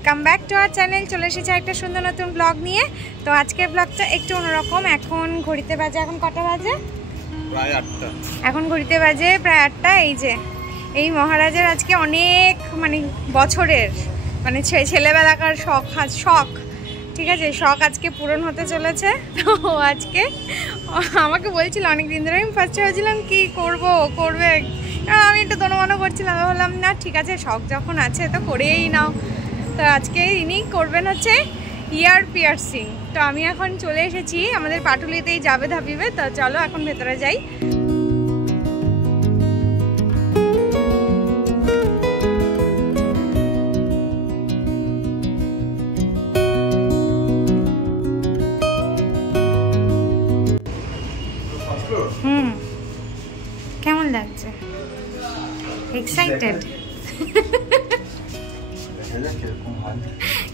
Welcome back to our channel. চলে এসেছে একটা সুন্দর নতুন ব্লগ নিয়ে। তো আজকের ব্লগটা একটু অন্যরকম। এখন ঘড়িতে বাজে, এখন কটা বাজে? প্রায় 8টা। এখন ঘড়িতে বাজে প্রায় 8টা। এই মহারাজের আজকে অনেক বছরের ছেলেবেলাকার শখ, ঠিক আছে, শখ আজকে পূরণ হতে চলেছে। তো আজকে আমাকে বলছিল অনেক দিন ধরে, আমি ফার্স্টে ভাবছিলাম কি করবে, আমি একটু দনমনো করছিলাম, বললাম না ঠিক আছে, শখ যখন আছে তো করেই নাও। তো আজকে ইনি করবেন হচ্ছে ইয়ার পিয়ার্সিং। তো আমি এখন চলে এসেছি আমাদের পাটুলিতেই জাভেদ হাবিবে। তো চলো এখন ভেতরে যাই। কেমন লাগছে? এক্সাইটেড?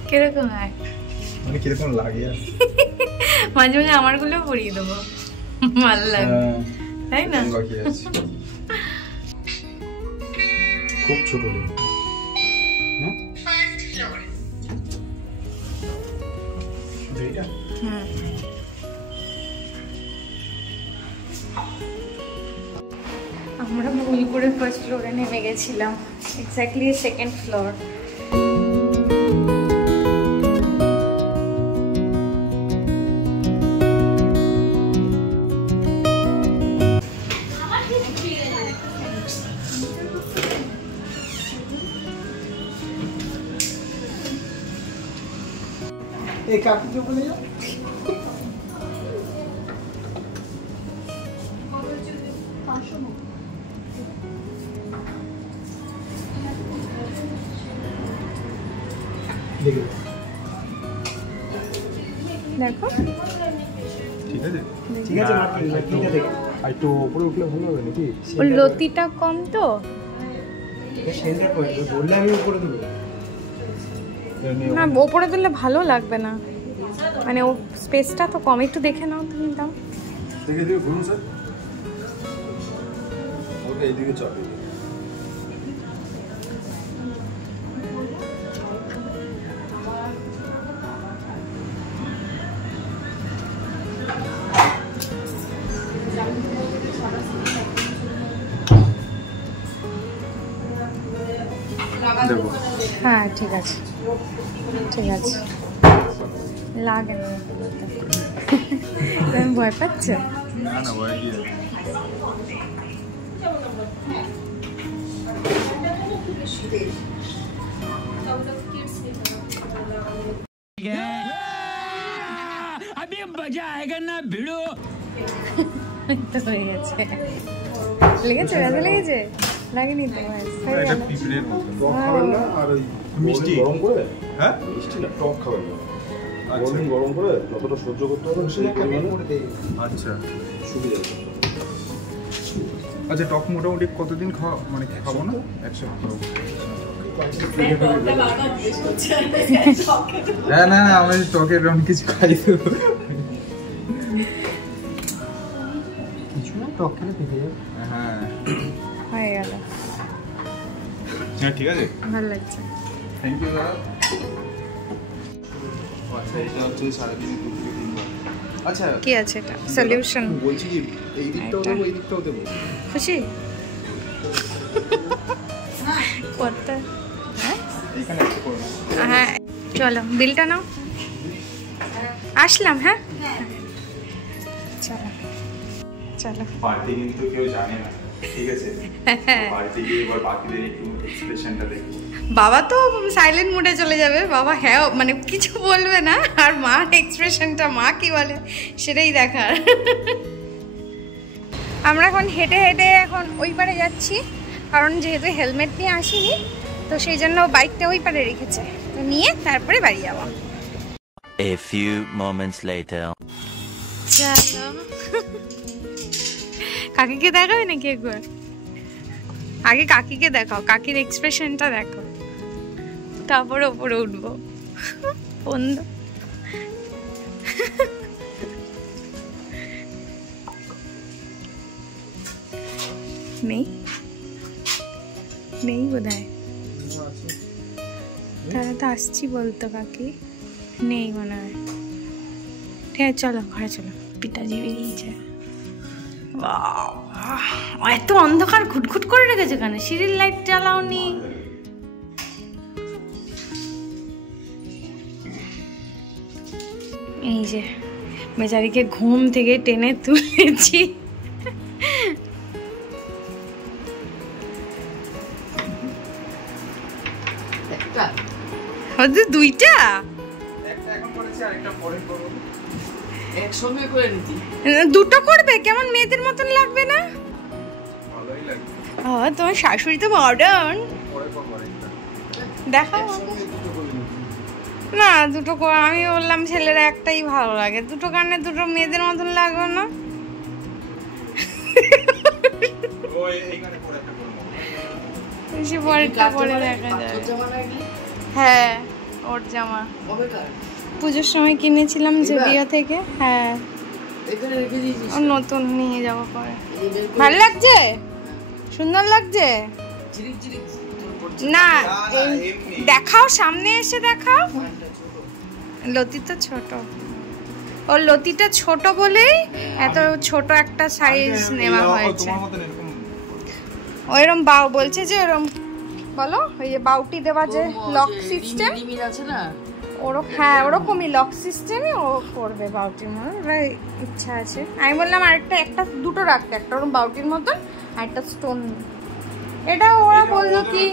কিরকম হয়? কিরকম লাগে মাঝে মাঝে আমারগুলো পরিয়ে দেবো, ভালো লাগবে, তাই না? খুব ছোট আমরা ভুল করে ফার্স্ট ফ্লোরে নেমে গেছিলাম, এক্স্যাক্টলি সেকেন্ড ফ্লোর। এই কাকি কে বলে যাও। দেখো ঠিক আছে মার্কিংটা দেখো, আর একটু উপরে উঠলে ভালো হবে নাকি? ওর লতিটা কম তো, সেন্টার করে বললে আমি উপরে দেবো না ওপরে দিলে ভালো লাগবে না, ও স্পেসটা তো কম। একটু দেখে নাও তুমি, দাও দেখে দিও। ঘুরুন স্যার, ওকে এইদিকে চলে। হ্যাঁ ঠিক আছে লাগে না। তুমি ভয় পাচ্ছ? না ভয় কি আছে। अभी मजा आएगा ना भिड़ो। তো হয়ে গেছে, লেগেছে লাগেনি তো? এটা পিঁপড়ের মতো। টক খাবেন না, আর ওই মিষ্টি গরম করে, হ্যাঁ মিষ্টি না, টক খাবেন না। আচ্ছা গরম করে যতটা সহ্য করতে হবে সেই পরিমাণে। আচ্ছা সুবিধা। আচ্ছা টক মোটামুটি কতদিন খাবো না? এক সপ্তাহ। হ্যাঁ না আমি টকের রং কিছু খাই তো, কিছু না, টক খেলে পেকে যাবে। হ্যাঁ হয়ে গেল। হ্যাঁ ঠিক আছে, ভালো লাগছে, থ্যাংক ইউ দাদা। আচ্ছা এটা হচ্ছে 3.5 2 থেকে 3 বার। আচ্ছা কি আছে এটা? সলিউশন বলছি কি, এই দিকটাও দেবো এই দিকটাও দেবো? খুশি করতে? এইখানে একটু করে নাও। হ্যাঁ চলো বিলটা নাও, আসলাম। হ্যাঁ চলো পার্টি কিন্তু কেউ জানে না, ঠিক আছে? পার্টি গিয়ে এবার বাকিদের একটু এক্সপ্রেশনটা দেখি। বাবা তো সাইলেন্ট মুডে চলে যাবে, বাবা হ্যাঁ কিছু বলবে না, আর মার এক্সপ্রেশনটা, মা কি বলে সেটাই দেখার। আমরা এখন হেঁটে এখন ওই পারে যাচ্ছি, কারণ যেহেতু হেলমেট নিয়ে আসিনি, তো সেই জন্য বাইকটা ওই পারে রেখেছে, তো নিয়ে তারপরে বাড়ি যাবো। A few moments later. কাকিকে দেখাবে নাকি একবার? আগে কাকিকে দেখাও, কাকির এক্সপ্রেশনটা দেখো, তারপরে ওপরে উঠবো। বন্ধু নেই নেই বোধহয়। তাহলে তো আসছি বলতো কাকি, নেই মনে হয়। ঠিক আছে চলো ঘরে চলো, পিতাজি বেরিয়েছে। এত অন্ধকার ঘুটঘুট করে রেখেছে কেন? সিঁড়ির লাইট জ্বালাওনি? এই যে বেচারিকে ঘুম থেকে টেনে তুলেছি। দুইটা দুটো করবে, কেমন মেয়েদের মতন লাগবে না? তোমার শাশুড়ি তো মডার্ন। দেখাও না, দুটো আমি বললাম ছেলেরা একটাই ভালো লাগে, দুটো কানে দুটো মেয়েদের মতন লাগবে না? পরেরটা পরে দেখা যাবে। হ্যাঁ ওর জামা পুজোর সময় কিনেছিলাম জুডিও থেকে। হ্যাঁ ওর নতুন নিয়ে যাবো পরে। ভালো লাগছে, সুন্দর লাগছে না? দেখাও, সামনে এসে দেখাও। লতি তো ছোট, ওর লতিটা ছোট বলেই এত ছোট একটা সাইজ নেওয়া হয়েছে। ওইরকম বাউ বলছে যে ওরকম বলো, ওই যে বাউটি দেওয়া যে লক সিস্টেম আছে না, হ্যাঁ ওরকমই লক সিস্টেমই ও করবে বাউটির মতো, ওর ইচ্ছা আছে। আমি বললাম একটা দুটো রাখতে, একটা ওরকম বাউটির মতন আর একটা স্টোন। এটা ওরা বললো কি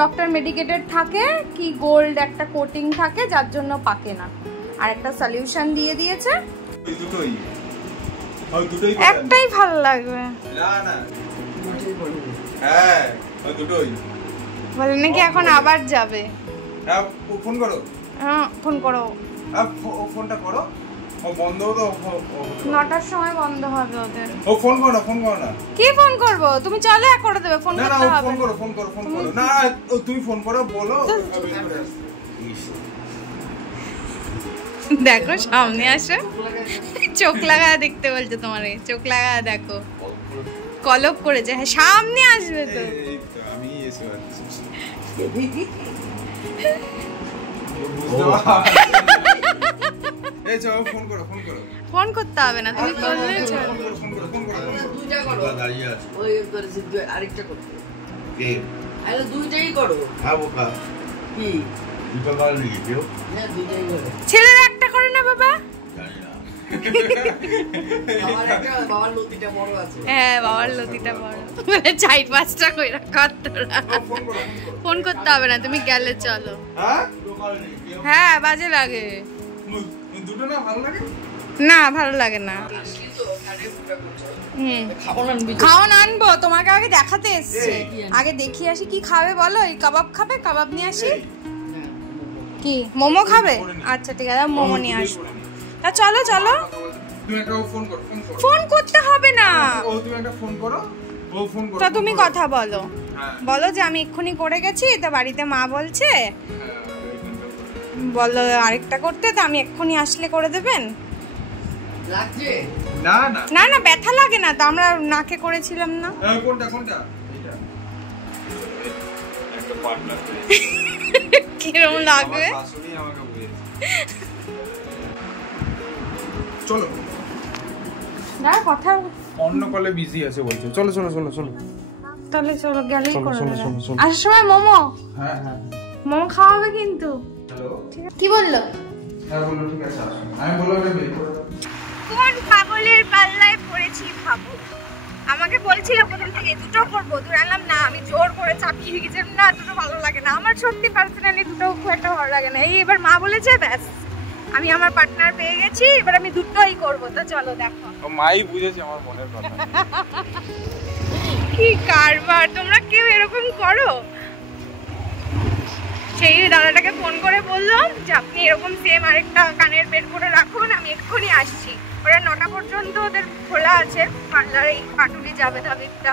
ডক্টর মেডিকেটেড থাকে কি গোল্ড একটা কোটিং থাকে যার জন্য পাকে না, আর একটা সলিউশন দিয়ে দিয়েছে। একটাই ভালো লাগবে বলে নাকি এখন আবার যাবে। ফোন করো, ফোন করো, ফোনটা করো। ও বন্ধ তো 9টার সময় বন্ধ হবে ওদের। ও ফোন করো না, ফোন করো না। কি ফোন করব? তুমি চলে করে দেবে, ফোন করতে হবে। না ফোন করো, ফোন করো, ফোন করো। না তুমি ফোন করো, বলো। দেখো সামনে আসো, চোখ লাগা দেখতে বলছে তোমারে, চোখ লাগা দেখো কলপ করেছে। হ্যাঁ সামনে আসবে তো। আমি এসে আছি। এই চলো ফোন করো, ফোন করো। ফোন করতে হবে না, তুমি করলে চলো। ফোন করো, ফোন করো। দুইটা করো, দাঁড়িয়ে আছে। ওই করেছে আরেকটা করতে। কে? আরে দুইটাই করো। হ্যাঁ বোকা। কি? দুটো কাল নিয়ে দিও। হ্যাঁ দুইটাই করো। ছেলেরা একটা করে না বাবা? জানি না। বাবার লতিটা বড় আছে। হ্যাঁ বাবার লতিটা বড়। 4-5টা কইরা কতরা। ফোন করতে হবে না, তুমি গেলে চলো। হ্যাঁ? হ্যাঁ বাজে লাগে। দুটো না ভালো লাগে? না ভালো লাগে না। খাওয়ান আনবো, তোমাকে আগে দেখাতে এসছে। আগে দেখিয়ে আসি কি খাবে বলো। এই কাবাব খাবে? কাবাব নিয়ে আসি। কি মোমো খাবে? আচ্ছা ঠিক আছে মোমো নিয়ে আসবো। তা চলো চলো। তুমি একটা ফোন করো, ফোন করো। ফোন করতে হবে না। ও তুমি একটা ফোন করো, ও ফোন করো। তা তুমি কথা বলো। হ্যাঁ বলো যে আমি এক্ষুনি করে গেছি, তা বাড়িতে মা বলছে বলো আরেকটা করতে, তা আমি এক্ষুনি আসলে করে দেবেন। লাগছে? না না না না ব্যথা লাগে না তো, আমরা নাকে করেছিলাম না। কোনটা কোনটা? এটা একটা পার্টনার কিরকম লাগবে? শাশুড়ি আমাকে বুঝিয়েছে। চলো না কথা অন্য কলে বিজি আছে বলছো। চলো চলো চলো চলো। তাহলে চলো গেলেই করে চলো, দেবে। চলো, চলো। আসার সময় মোমো, হ্যাঁ হ্যাঁ। মোমো খাওয়াবে কিন্তু। হ্যালো। কি বললো? হ্যাঁ বললো ঠিক আছে আসো। আমি বললাম যে বের করে দাও। কোন পাগলের পাল্লায় পড়েছি ভাবো। আমাকে বলছিল প্রথম থেকে দুটো করবো, ধরলাম না, আমি জোর করে চাপিয়ে গেছিলাম না, দুটো ভালো লাগে না আমার, সত্যি পার্সোনালি দুটো খুব একটা ভালো লাগে না। এই এবার মা বলেছে ব্যাস আমি আমার পার্টনার পেয়ে গেছি, এবার আমি দুটোই করবো। তো চলো দেখো। মাই বুঝেছে আমার মনের কথা। কি কারবার, তোমরা কেউ এরকম করো? সেই দাদাটাকে ফোন করে বললাম যে আপনি এরকম সেম আরেকটা কানের বের করে রাখুন, আমি এক্ষুনি আসছি। ওরা 9টা পর্যন্ত ওদের খোলা আছে পার্লার, এই পাটুলি যাবে দাবিটা।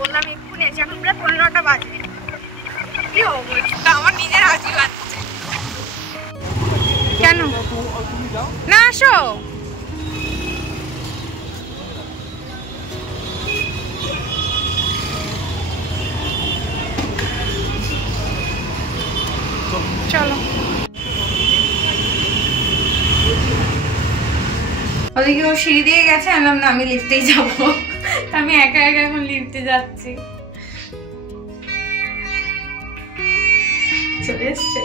বললাম এক্ষুনি এসে, এখন প্রায় 9:15 বাজে। কি অবস্থা, আমার নিজের হাসি পাচ্ছে। কেন না আসো? ওদিকে ও সিঁড়ি দিয়ে গেছে, আনলাম না আমি লিফটেই যাবো। আমি একা একা এখন লিফটে যাচ্ছি। চলে এসছে।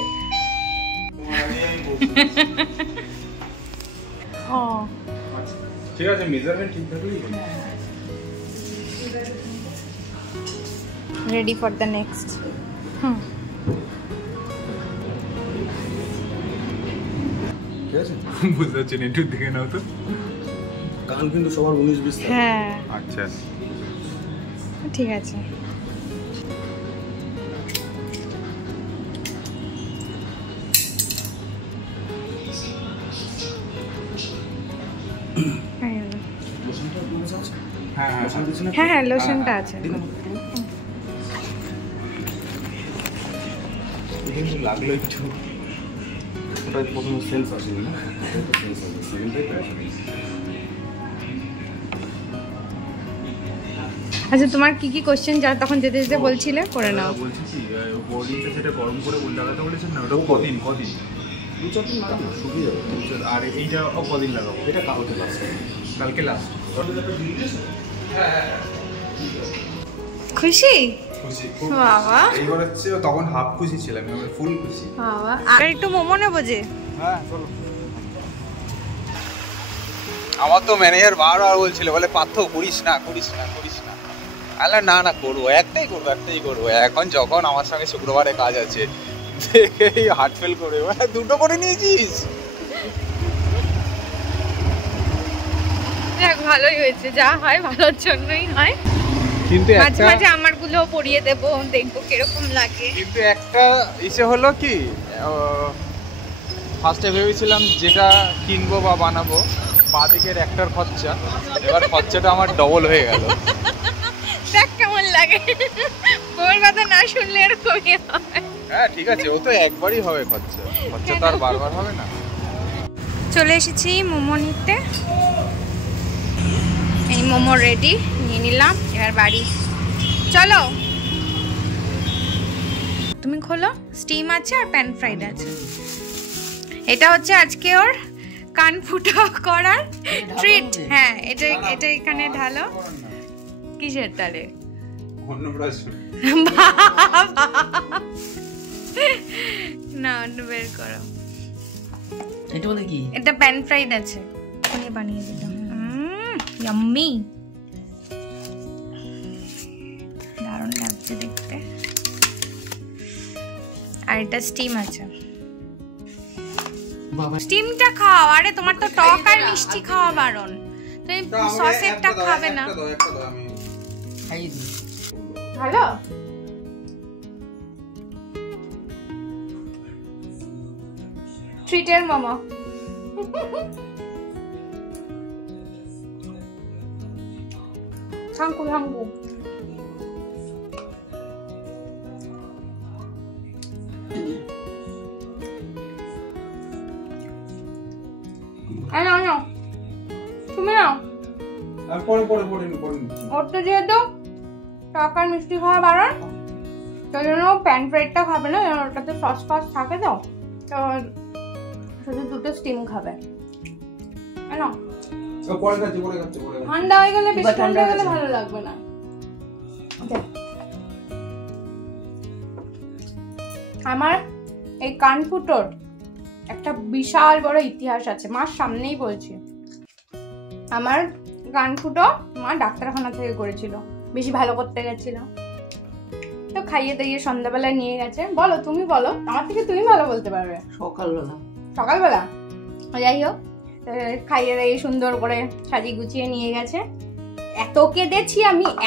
ও ঠিক আছে, মেজারমেন্ট ঠিক থাকলেই হলো। Ready for the next. ঠিক আছে, বুঝতে পারছি না, একটু দেখে নাও তো। কান কিন্তু সবার 19-20। হ্যাঁ আচ্ছা ঠিক আছে। হ্যাঁ হ্যাঁ হ্যাঁ লোশনটা আছে। কিন্তু লাগলো একটু, ওটা প্রথমে সেন্স আসেনি না, সেন্স আসে সেকেন্ডটাই তো। আচ্ছা তোমার কি কি কোশ্চেন যা তখন যেতে যেতে বলছিলে করে নাও। বলছি কি বডিটা সেটা গরম করে লাগাতে বলেছেন না, ওটা কদিন 2-4 দিন লাগাবো, শুকিয়ে যাবে। আর এইটা কদিন লাগাবো? এটা কালকে লাস্ট। খুশি খুশি বাবা, এইবার হচ্ছে তখন হাফ খুশি ছিলাম, এবার ফুল খুশি। বাবা আর একটু মোমো নেবো যে। হ্যাঁ চলো। আমার তো ম্যানেজার বারবার বলছিল, বলে পার্থ করিস না। আরে না করবো, একটাই করবো। এখন যখন আমার সঙ্গে শুক্রবারে কাজ আছে, হার্ট ফেল করে দুটো করে নিয়েছিস। যাক ভালোই হয়েছে, যা হয় ভালোর জন্যই হয়। কিন্তু মাঝে মাঝে আমার গুলো পরিয়ে দেবো, দেখবো কিরকম লাগে। কিন্তু একটা ইসে হলো কি, ফার্স্টে ভেবেছিলাম যেটা কিনবো বা বানাবো বাদিকের একটার খরচা, এবার খরচাটা আমার ডবল হয়ে গেল। দেখ কেমন লাগে, বউর কথা না শুনলে এরকমই হয়। হ্যাঁ ঠিক আছে, ও তো একবারই হবে খরচা তো আর বারবার হবে না। চলে এসেছি মোমো নিতে, এই মোমো রেডি, নিয়ে নিলাম, এবার বাড়ি চলো। তুমি খোলো, স্টিম আছে আর প্যান ফ্রাইড আছে। এটা হচ্ছে আজকে ওর কান ফুটো করার ট্রিট। হ্যাঁ এটা এখানে ঢালো। কিসের তালে? না অন্য বের করো। এটা বলে কি? এটা প্যান ফ্রাইড আছে, ওখানে বানিয়ে দিলাম। ইয়াম্মি, দারুণ লাগছে দেখতে। আর এটা স্টিম আছে, বাবা স্টিমটা খাও। আরে তোমার তো টক আর মিষ্টি খাওয়া বারণ, তুমি সসেরটা খাবে না। খাইয়ে দিই। ভালো ট্রিটের মোমো। থাঙ্কু নাও তুমি নাও। পরে ওর তো যেহেতু টক আর মিষ্টি খাওয়া বারণ, তো জন্য প্যান ফ্রাইডটা খাবে না, ওটাতে সস থাকে তো শুধু দুটো স্টিম খাবে। ঠান্ডা হয়ে গেলে, বেশি ঠান্ডা হয়ে গেলে ভালো লাগবে না। আমার এই কানফুটোর একটা বিশাল বড় ইতিহাস আছে, মার সামনেই বলছি। আমার কানফুটো মা ডাক্তারখানা থেকে করেছিল, বেশি ভালো করতে গেছিল, তো খাইয়ে দাইয়ে সন্ধ্যাবেলায় নিয়ে গেছে। বলো তুমি, বলো আমার থেকে তুমি ভালো বলতে পারবে। সকালবেলা যাই হোক, খাইয়ে দাইয়ে সুন্দর করে সাজিয়ে গুছিয়ে নিয়ে গেছে।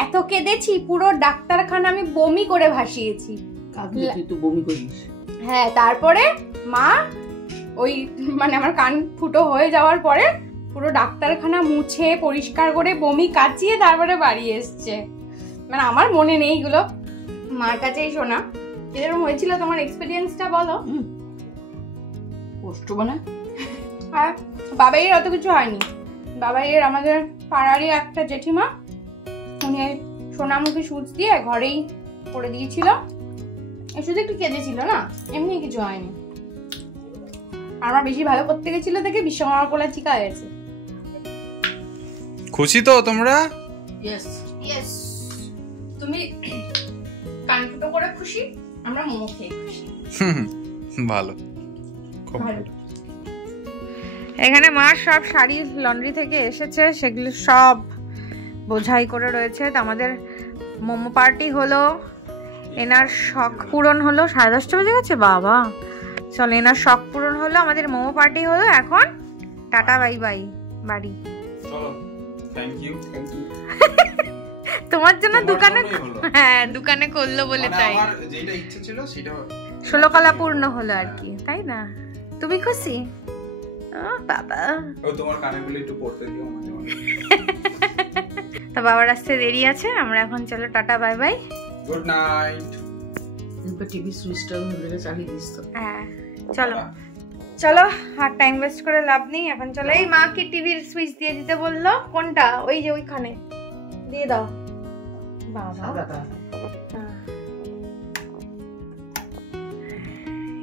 এত কেঁদেছি পুরো ডাক্তারখানা আমি বমি করে ভাসিয়েছি। হ্যাঁ, তারপরে মা ওই মানে আমার কান ফুটো হয়ে যাওয়ার পরে পুরো ডাক্তারখানা মুছে পরিষ্কার করে বমি কাচিয়ে তারপরে বাড়ি এসছে। মানে আমার মনে নেই এগুলো, মার কাছেই শোনা। এরকম হয়েছিল, তোমার এক্সপেরিয়েন্সটা বলো। কষ্ট মানে আর বাবাইয়ের অত কিছু হয়নি। বাবাইয়ের আমাদের পাড়ারই একটা জেঠিমা, উনি সোনামুখী সুচ দিয়ে ঘরেই করে দিয়েছিল। শুধু একটু কেঁদেছিল, না এমনি কিছু হয়নি। আমার বেশি ভালো করতে গেছিল দেখে বিশ্বকর্মা পোলা চিকা হয়েছে। খুশি তো তোমরা? ইয়েস, তুমি কান ফুটো করে খুশি, আমরা মোমো খেয়ে খুশি। ভালো, খুব ভালো। এখানে মা সব শাড়ি লন্ড্রি থেকে এসেছে, সেগুলো সব বোঝাই করে রয়েছে। তো আমাদের মোমো পার্টি হলো, এনার শখ পূরণ হলো। 10:30 বেজে গেছে বাবা। চল, এনার শখ পূরণ হলো, আমাদের মোমো পার্টি হলো। এখন টাটা বাই বাই বাড়ি। চলো, থ্যাংক ইউ। তোমার জন্য দোকানে, হ্যাঁ দোকানে করলো বলে তাই আমার যেটা ইচ্ছে ছিল সেটা 16 কলা পূর্ণ হলো আর কি, তাই না? তুমি খুশি? ও বাবা, ও তোমার কানেগুলো একটু পড়তে দিও মাঝে মাঝে। তো বাবার আসতে দেরি আছে, আমরা এখন চলো tata bye bye, good night. TV সুইচটা ধরে চালিয়ে দিস তো। হ্যাঁ চলো চলো, আর টাইম ওয়েস্ট করে লাভ নেই, এখন চলো। এই মা কি টিভির সুইচ দিয়ে দিতে বললো? কোনটা? ওই যে ওইখানে দিয়ে দাও বাবা।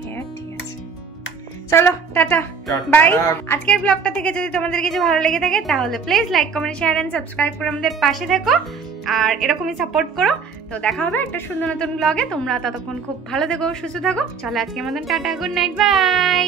হ্যাঁ ঠিক আছে, চলো টাটা বাই। আজকের ব্লগটা থেকে যদি তোমাদের কিছু ভালো লেগে থাকে তাহলে please like, comment, share and subscribe করে আমাদের পাশে থেকো, আর এরকমই সাপোর্ট করো। তো দেখা হবে একটা সুন্দর নতুন ব্লগে। তোমরা ততক্ষণ খুব ভালো থেকো, সুস্থ থাকো। চলো আজকের মতন টাটা, গুড নাইট, বাই।